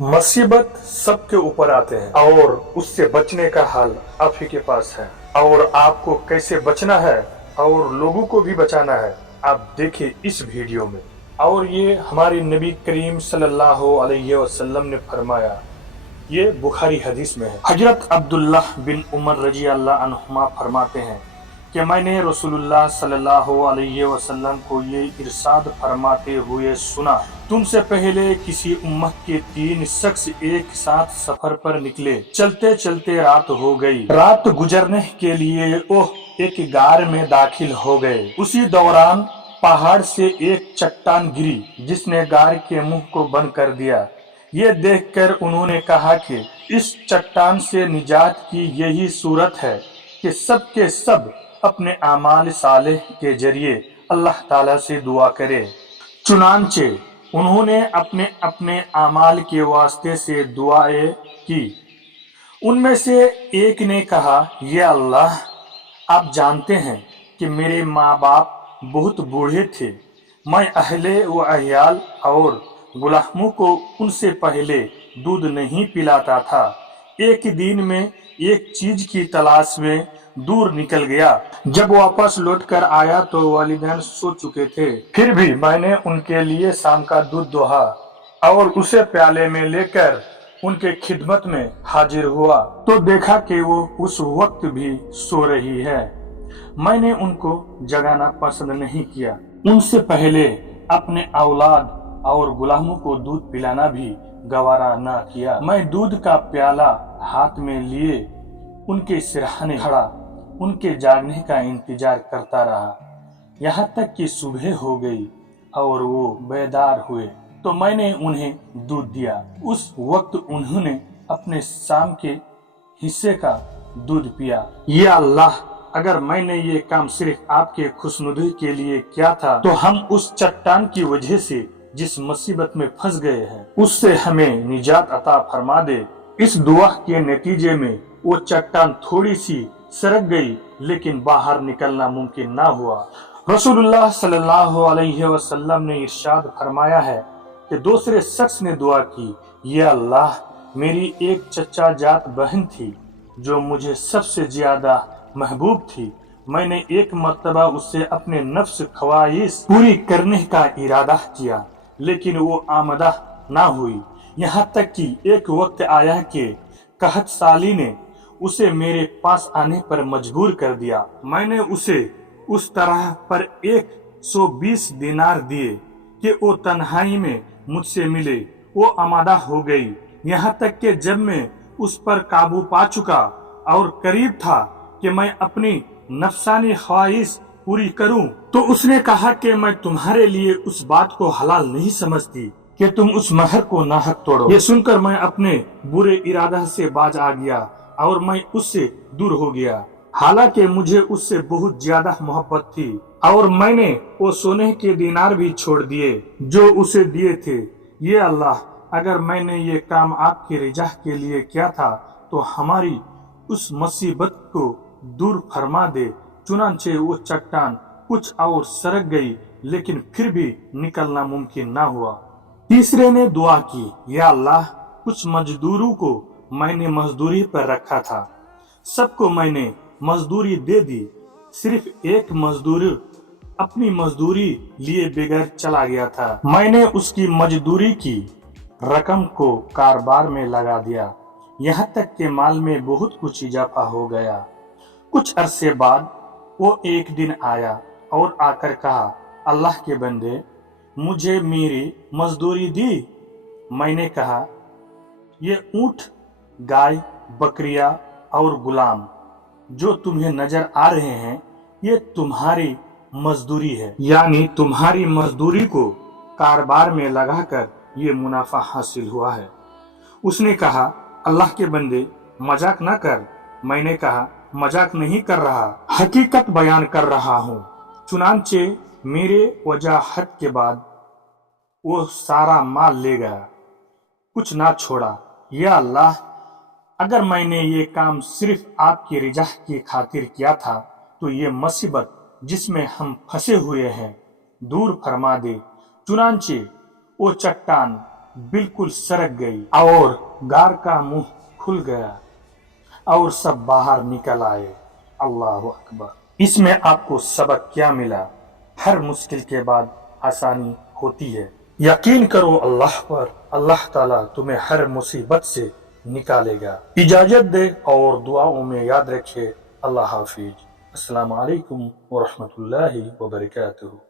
मुसीबत सबके ऊपर आते हैं और उससे बचने का हल आप ही के पास है। और आपको कैसे बचना है और लोगों को भी बचाना है, आप देखिए इस वीडियो में। और ये हमारे नबी करीम सल्लल्लाहु अलैहि वसल्लम ने फरमाया, ये बुखारी हदीस में है। हजरत अब्दुल्ला बिन उमर रजी अल्लाह अन्हुमा फरमाते हैं कि मैंने रसूलुल्लाह सल्लल्लाहु अलैहि वसल्लम को ये इरशाद फरमाते हुए सुना, तुमसे पहले किसी उम्मत के 3 शख्स एक साथ सफर पर निकले। चलते चलते रात हो गई। रात गुजरने के लिए ओह एक गार में दाखिल हो गए। उसी दौरान पहाड़ से एक चट्टान गिरी जिसने गार के मुंह को बंद कर दिया। ये देखकर उन्होंने कहा कि इस चट्टान से निजात की यही सूरत है कि सब के सब अपने आमाल सालेह के जरिए अल्लाह ताला से दुआ करे। चुनांचे उन्होंने अपने अपने आमाल के वास्ते से दुआएं की। उनमें से एक ने कहा, ये अल्लाह, आप जानते हैं कि मेरे माँ बाप बहुत बूढ़े थे। मैं अहले व अहयाल और गुलामों को उनसे पहले दूध नहीं पिलाता था। एक दिन में एक चीज की तलाश में दूर निकल गया। जब वापस लौट कर आया तो वालिदैन सो चुके थे। फिर भी मैंने उनके लिए शाम का दूध दोहा और उसे प्याले में लेकर उनके खिदमत में हाजिर हुआ तो देखा कि वो उस वक्त भी सो रही है। मैंने उनको जगाना पसंद नहीं किया। उनसे पहले अपने औलाद और गुलामों को दूध पिलाना भी गवारा न किया। मैं दूध का प्याला हाथ में लिए उनके सिरहाने खड़ा उनके जागने का इंतजार करता रहा, यहाँ तक कि सुबह हो गई और वो बेदार हुए तो मैंने उन्हें दूध दिया। उस वक्त उन्होंने अपने शाम के हिस्से का दूध पिया। या अल्लाह, अगर मैंने ये काम सिर्फ आपके खुशनुदी के लिए किया था तो हम उस चट्टान की वजह से जिस मुसीबत में फंस गए हैं उससे हमें निजात अता फरमा दे। इस दुआ के नतीजे में वो चट्टान थोड़ी सी सरक गई लेकिन बाहर निकलना मुमकिन ना हुआ। रसूलुल्लाह सल्लल्लाहु अलैहि वसल्लम ने इरशाद फरमाया है कि दूसरे शख्स ने दुआ की, या अल्लाह, मेरी एक चचा जात बहन थी जो मुझे सबसे ज्यादा महबूब थी। मैंने एक मर्तबा उससे अपने नफ्स ख्वाहिश पूरी करने का इरादा किया लेकिन वो आमदा ना हुई। यहाँ तक कि एक वक्त आया कि कहत साली ने उसे मेरे पास आने पर मजबूर कर दिया। मैंने उसे उस तरह पर 120 दिनार दिए कि वो तन्हाई में मुझसे मिले। वो आमादा हो गई। यहाँ तक कि जब मैं उस पर काबू पा चुका और करीब था कि मैं अपनी नफसानी ख्वाहिश पूरी करूं तो उसने कहा कि मैं तुम्हारे लिए उस बात को हलाल नहीं समझती कि तुम उस महर को नाहक तोड़ो। ये सुनकर मैं अपने बुरे इरादा से बाज आ गया और मैं उससे दूर हो गया। हालांकि मुझे उससे बहुत ज्यादा मोहब्बत थी और मैंने वो सोने के दिनार भी छोड़ दिए जो उसे दिए थे। ये अल्लाह, अगर मैंने ये काम आपकी रिजा के लिए किया था तो हमारी उस मुसीबत को दूर फरमा दे। चुनांचे वो चट्टान कुछ और सरक गई लेकिन फिर भी निकलना मुमकिन ना हुआ। तीसरे ने दुआ की, या अल्लाह, कुछ मजदूरों को मैंने मजदूरी पर रखा था, सबको मैंने मजदूरी दे दी। सिर्फ एक मजदूर अपनी मजदूरी लिए बगैर चला गया था। मैंने उसकी मजदूरी की रकम को कारोबार में लगा दिया, यहाँ तक के माल में बहुत कुछ इजाफा हो गया। कुछ अरसे बाद वो एक दिन आया और आकर कहा, अल्लाह के बंदे, मुझे मेरी मजदूरी दी। मैंने कहा, ये ऊंट, गाय, बकरियां और गुलाम जो तुम्हें नजर आ रहे हैं ये तुम्हारी मजदूरी है, यानी तुम्हारी मजदूरी को कारोबार में लगाकर ये मुनाफा हासिल हुआ है। उसने कहा, अल्लाह के बंदे, मजाक न कर। मैंने कहा, मजाक नहीं कर रहा, हकीकत बयान कर रहा हूँ। चुनांचे मेरे वजाहत के बाद वो सारा माल ले गया, कुछ ना छोड़ा। या अल्लाह, अगर मैंने ये काम सिर्फ आपकी रिजा की खातिर किया था तो ये मुसीबत जिसमें हम फंसे हुए हैं दूर फरमा दे। चुनांचे वो चट्टान बिल्कुल सरक गई और गार का मुंह खुल गया और सब बाहर निकल आए। अल्लाह अकबर। इसमें आपको सबक क्या मिला? हर मुश्किल के बाद आसानी होती है। यकीन करो अल्लाह पर, अल्लाह ताला तुम्हें हर मुसीबत से निकालेगा। इजाजत दे और दुआओं में याद रखे। अल्लाह हाफिज। अस्सलाम वालेकुम व रहमतुल्लाहि व बरकातहू।